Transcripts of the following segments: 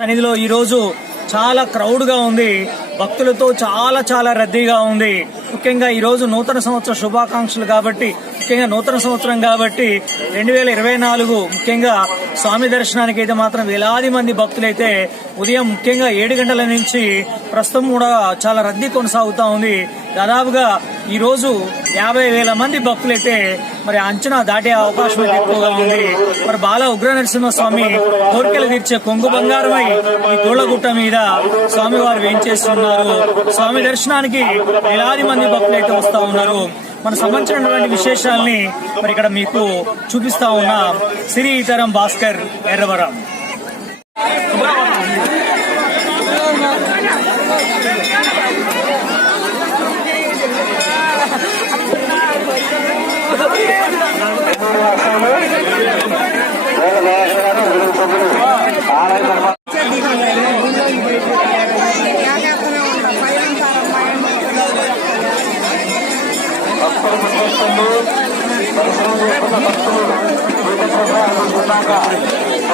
సన్నిధిలో ఈ రోజు చాలా క్రౌడ్గా ఉంది. భక్తులతో చాలా చాలా రద్దీగా ఉంది. ముఖ్యంగా ఈ రోజు నూతన సంవత్సర శుభాకాంక్షలు కాబట్టి ముఖ్యంగా నూతన సంవత్సరం కాబట్టి రెండు వేల ఇరవై నాలుగు ముఖ్యంగా స్వామి దర్శనానికి అయితే మాత్రం వేలాది మంది భక్తులైతే ఉదయం ముఖ్యంగా ఏడు గంటల నుంచి ప్రస్తుతం కూడా చాలా రద్దీ కొనసాగుతా ఉంది. దాదాపుగా ఈ రోజు యాభై వేల మంది భక్తులైతే మరి అంచనా దాటే అవకాశం అయితే ఎక్కువగా ఉంది. మరి బాల ఉగ్ర నరసింహస్వామి కోరికలు తీర్చే కొంగు బంగారమై ఈ గోళ్ళగుట్ట మీద స్వామివారు వేయించేస్తున్నారు స్వామి దర్శనానికి వేలాది మంది భక్తులైతే వస్తా ఉన్నారు. మన సంబంధించినటువంటి విశేషాలని మరి ఇక్కడ మీకు చూపిస్తా ఉన్న. సిరి ఇతరం భాస్కర్ ఎర్రవరం. దర్శనం చేసుకున్న భక్తులు తీర్థప్రసాదం పుట్టాక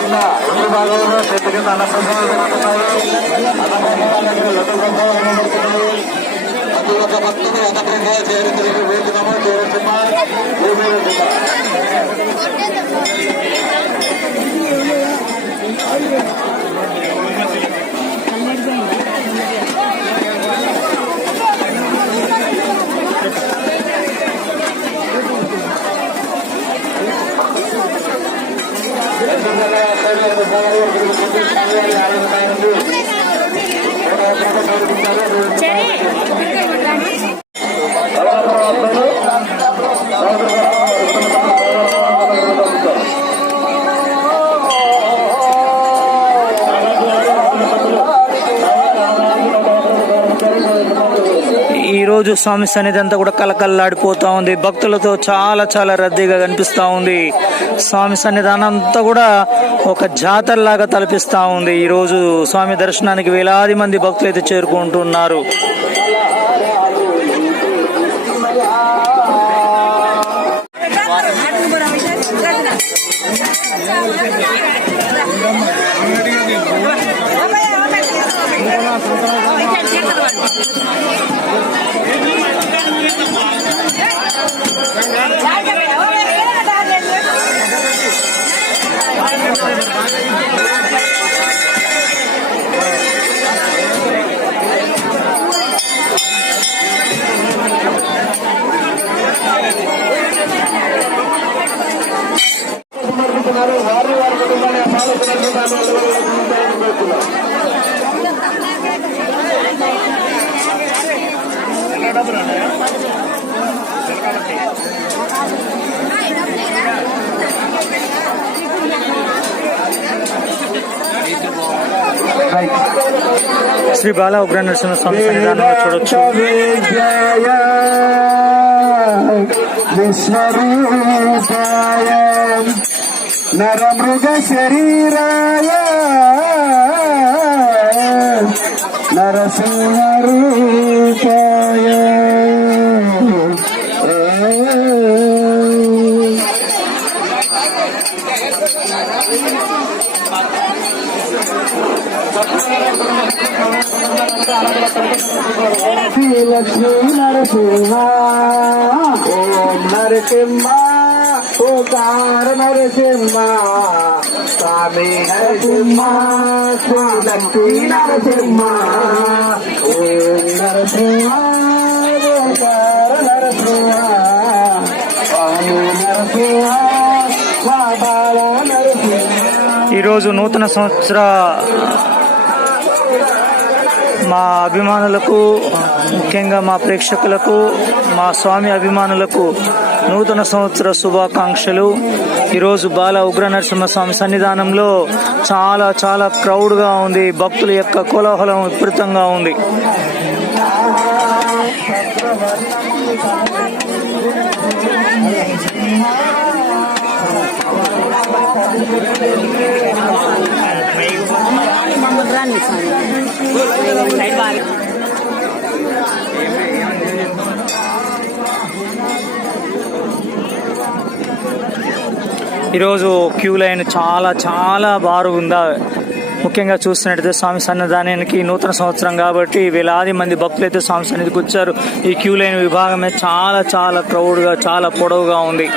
ఉన్న రెండు భాగంలో చెట్టు కింద అన్నప్రసాదం జరుగుతున్నాయి అన్నప్రసాదానికి ఒక ప్రసాదం జరుగుతున్నాయి ప్రతి ఒక్క భూమి సరే రోజు స్వామి సన్నిధి అంతా కూడా కలకల్లాడిపోతూ ఉంది. భక్తులతో చాలా చాలా రద్దీగా కనిపిస్తా ఉంది. స్వామి సన్నిధానం అంతా కూడా ఒక జాతరలాగా తలపిస్తా ఉంది. ఈ రోజు స్వామి దర్శనానికి వేలాది మంది భక్తులు అయితే చేరుకుంటున్నారు. శ్రీ బాల ఉగ్ర నరసింహ స్వామి సన్నిధానంలో చూడొచ్చు విద్యాయ విశ్వరూపాయ నరమృగ శరీరాయ. నరసింహరూపాయ. శ్రీ లక్ష్మీ నరసింహ. ఓం నరసింహ. ఓంకార నరసింహ స్వామి నరసింహ నరసింహ ఓం నరసింహ ఓంకార నరసింహ స్వామి నరసింహ నరసింహ ఈరోజు నూతన సంవత్సర మా అభిమానులకు ముఖ్యంగా మా ప్రేక్షకులకు మా స్వామి అభిమానులకు నూతన సంవత్సర శుభాకాంక్షలు. ఈరోజు బాల ఉగ్ర నరసింహస్వామి సన్నిధానంలో చాలా చాలా క్రౌడ్గా ఉంది. భక్తుల యొక్క కోలాహలం విపరీతంగా ఉంది. ఈరోజు క్యూ లైన్ చాలా చాలా బారుగుందా ముఖ్యంగా చూస్తున్నట్టయితే స్వామి సన్నిధానానికి నూతన సంవత్సరం కాబట్టి వేలాది మంది భక్తులు అయితే స్వామి సన్నిధికి వచ్చారు. ఈ క్యూ లైన్ విభాగమే చాలా చాలా క్రౌడ్గా చాలా పొడవుగా ఉంది.